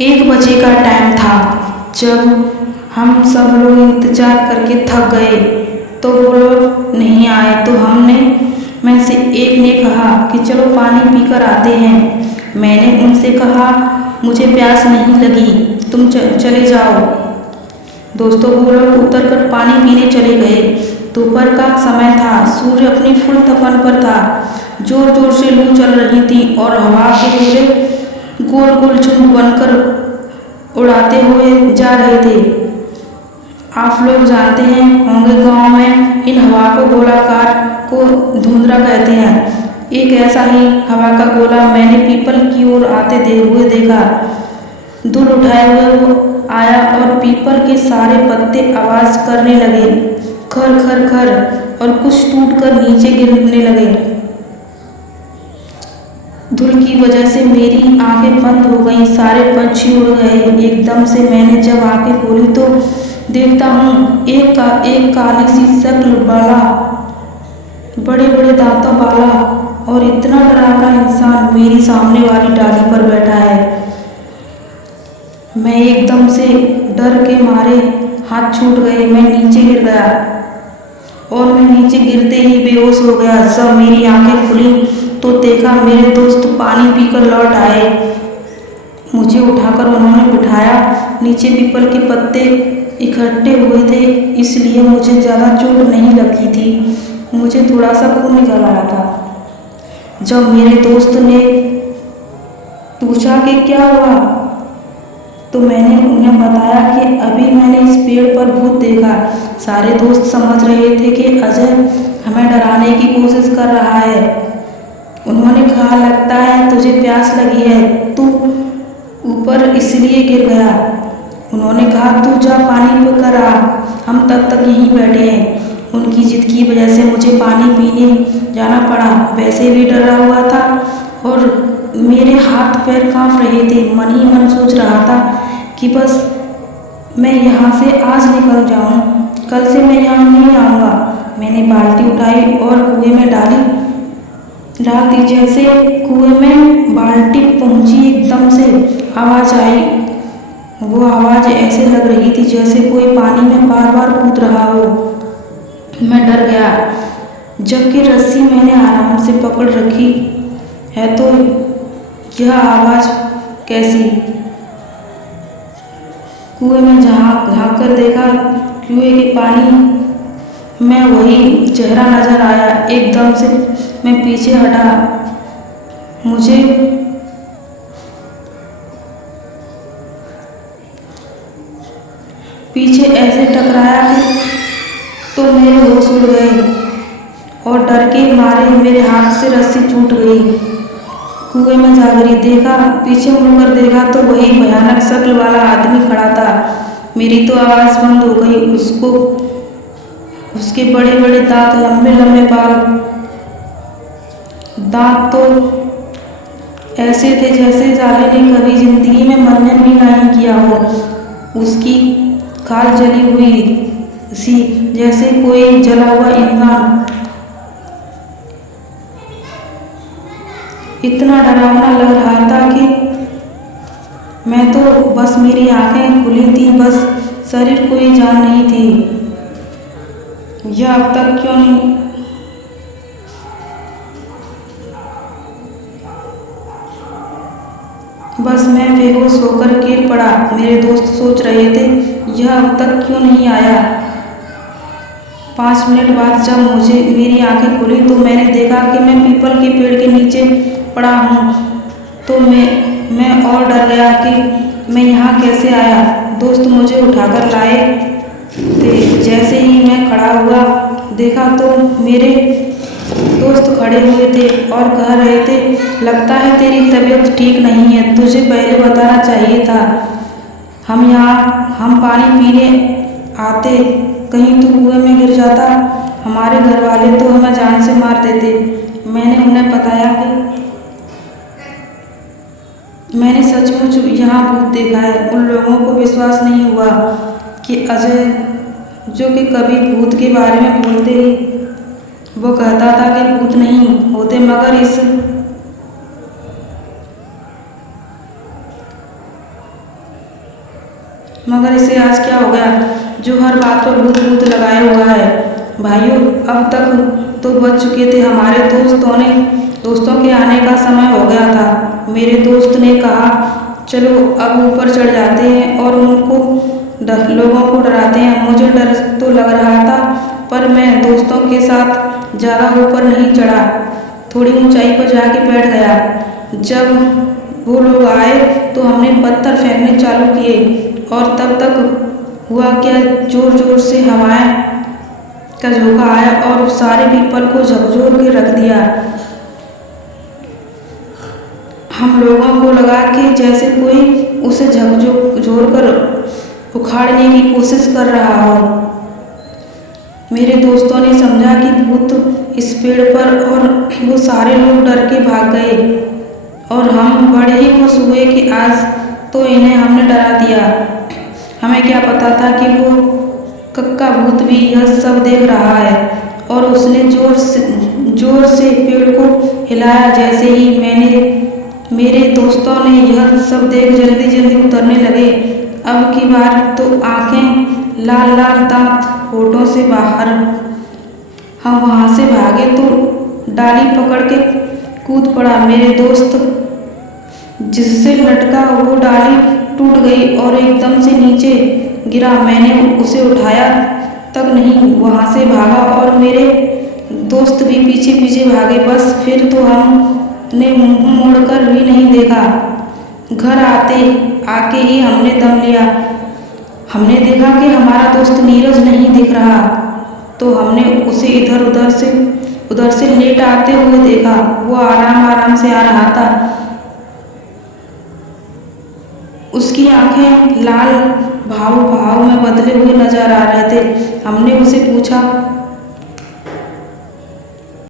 1 बजे का टाइम था। जब हम सब लोग इंतजार करके थक गए तो वो लोग नहीं आए तो हमने में से एक ने कहा कि चलो पानी पीकर आते हैं। मैंने उनसे कहा मुझे प्यास नहीं लगी, तुम चले जाओ। दोस्तों वो लोग उतर कर पानी पीने चले गए। दोपहर का समय था, सूर्य अपनी फुल तपन पर था। जोर जोर से लू चल रही थी और हवा के गोले गोल गोल झुंड बनकर उड़ाते हुए जा रहे थे। आप लोग जानते हैं होंगे गांव में इन हवा को गोलाकार को धुंधरा कहते हैं। एक ऐसा ही हवा का गोला मैंने पीपल की ओर आते हुए देखा। दूर उठाए हुए वो आया और पीपल के सारे पत्ते आवाज करने लगे, खर खर खर, और कुछ टूटकर नीचे गिरने लगे। धूल की वजह से मेरी आंखें बंद हो गईं, सारे पंछी उड़ गए। एकदम से मैंने जब आंखें खोली तो देखता हूँ एक काली सी शक्ल वाला, बड़े बड़े दांतों वाला और इतना डरावना इंसान मेरी सामने वाली डाली पर बैठा है। मैं एकदम से डर के मारे हाथ छूट गए, मैं नीचे गिर गया और मैं नीचे गिरते ही बेहोश हो गया। सब मेरी आंखें खुली तो देखा मेरे दोस्त पानी पीकर लौट आए। मुझे उठाकर उन्होंने बिठाया। नीचे पीपल के पत्ते इकट्ठे हुए थे, इसलिए मुझे ज़्यादा चोट नहीं लगी थी। मुझे थोड़ा सा खून निकल आया था। जब मेरे दोस्त ने पूछा कि क्या हुआ तो मैंने उन्हें बताया कि अभी मैंने इस पेड़ पर भूत देखा। सारे दोस्त समझ रहे थे कि अजय हमें डराने की कोशिश कर रहा है। उन्होंने कहा लगता है तुझे प्यास लगी है, तू ऊपर इसलिए गिर गया। उन्होंने कहा तू जा पानी पीकर आ, हम तब तक यहीं बैठे हैं। उनकी जिद की वजह से मुझे पानी पीने जाना पड़ा। वैसे भी डरा हुआ था और मेरे हाथ पैर कांप रहे थे। मन ही मन सोच रहा था कि बस मैं यहाँ से आज निकल जाऊँ, कल से मैं यहाँ नहीं आऊँगा। मैंने बाल्टी उठाई और कुएं में डाल दी। जैसे कुएं में बाल्टी पहुंची एकदम से आवाज आई। वो आवाज ऐसे लग रही थी जैसे कोई पानी में बार बार कूद रहा हो। मैं डर गया। जबकि रस्सी मैंने आराम से पकड़ रखी है तो यह आवाज कैसी? कुएं में झांक कर देखा, कुएं के पानी में वही चेहरा नजर आया। एकदम से मैं पीछे हटा। मुझे पीछे ऐसे टकराया कि तो मेरे होश उड़ गए और डर के मारे मेरे हाथ से रस्सी छूट गई। कुएं में जागरी देखा, पीछे मुड़कर देखा तो वही भयानक शक्ल वाला आदमी खड़ा था। मेरी तो आवाज बंद हो गई। उसके बड़े बड़े दांत, लंबे लंबे बाल, दांत तो ऐसे थे जैसे साले ने कभी जिंदगी में मंजन भी नहीं किया हो। उसकी खाल जली हुई सी जैसे कोई जला हुआ इंसान। इतना डरावना लग रहा था कि मैं तो बस मेरी आंखें खुली थी, बस शरीर कोई जान नहीं थी। यह अब तक क्यों नहीं बस मैं बेहोश होकर गिर पड़ा। मेरे दोस्त सोच रहे थे यह अब तक क्यों नहीं आया। 5 मिनट बाद जब मेरी आंखें खुली तो मैंने देखा कि मैं पीपल के पेड़ के नीचे पड़ा हूँ। तो मैं और डर गया कि मैं यहाँ कैसे आया। दोस्त मुझे उठाकर लाए थे। जैसे ही मैं खड़ा हुआ देखा तो मेरे दोस्त खड़े हुए थे और कह रहे थे लगता है तेरी तबीयत ठीक नहीं है, तुझे पहले बताना चाहिए था। हम पानी पीने आते, कहीं तू कुएं में गिर जाता, हमारे घर वाले तो हमें जान से मार देते। मैंने उन्हें बताया कि मैंने सचमुच यहाँ भूत देखा है। उन लोगों को विश्वास नहीं हुआ कि अजय, जो कि कभी भूत के बारे में बोलते ही वो कहता था कि भूत नहीं होते, मगर मगर इसे आज क्या हो गया जो हर बात पर भूत भूत लगाए हुआ है। भाइयों, अब तक तो बच चुके थे। हमारे दोस्तों के आने का समय हो गया था। मेरे दोस्त ने कहा, चलो अब ऊपर चढ़ जाते हैं और लोगों को डराते हैं। मुझे डर तो लग रहा था, पर मैं दोस्तों के साथ ज़्यादा ऊपर नहीं चढ़ा। थोड़ी ऊंचाई पर जाके बैठ गया। जब वो लोग आए तो हमने पत्थर फेंकने चालू किए और तब तक हुआ क्या, जोर जोर से हवाएं का झोंका आया और सारे पीपल को झकझोर के रख दिया। हम लोगों को लगा कि जैसे कोई उसे झकझोर कर उखाड़ने की कोशिश कर रहा हो। मेरे दोस्तों ने समझा कि भूत इस पेड़ पर, और वो सारे लोग डर के भाग गए और हम बड़े ही खुश हुए कि आज तो इन्हें हमने डरा दिया। हमें क्या पता था कि वो कक्का भूत भी यह सब देख रहा है। और उसने जोर से पेड़ को हिलाया। जैसे ही मेरे दोस्तों ने यह सब देख जल्दी जल्दी उतरने लगे। अब की बार तो आंखें लाल लाल, दांत होठों से बाहर। हम वहां से भागे तो डाली पकड़ के कूद पड़ा। मेरे दोस्त जिससे लटका वो डाली टूट गई और एकदम से नीचे गिरा। मैंने उसे उठाया तक नहीं, वहां से भागा और मेरे दोस्त भी पीछे पीछे भागे। बस फिर तो हमने मुंह मोड़कर भी नहीं देखा। घर आके ही हमने दम लिया। हमने देखा कि हमारा दोस्त नीरज नहीं दिख रहा, तो हमने उसे उधर से लेट आते हुए देखा। वो आराम आराम से आ रहा था। उसकी आंखें लाल भाव में बदले हुए नजर आ रहे थे। हमने उसे पूछा,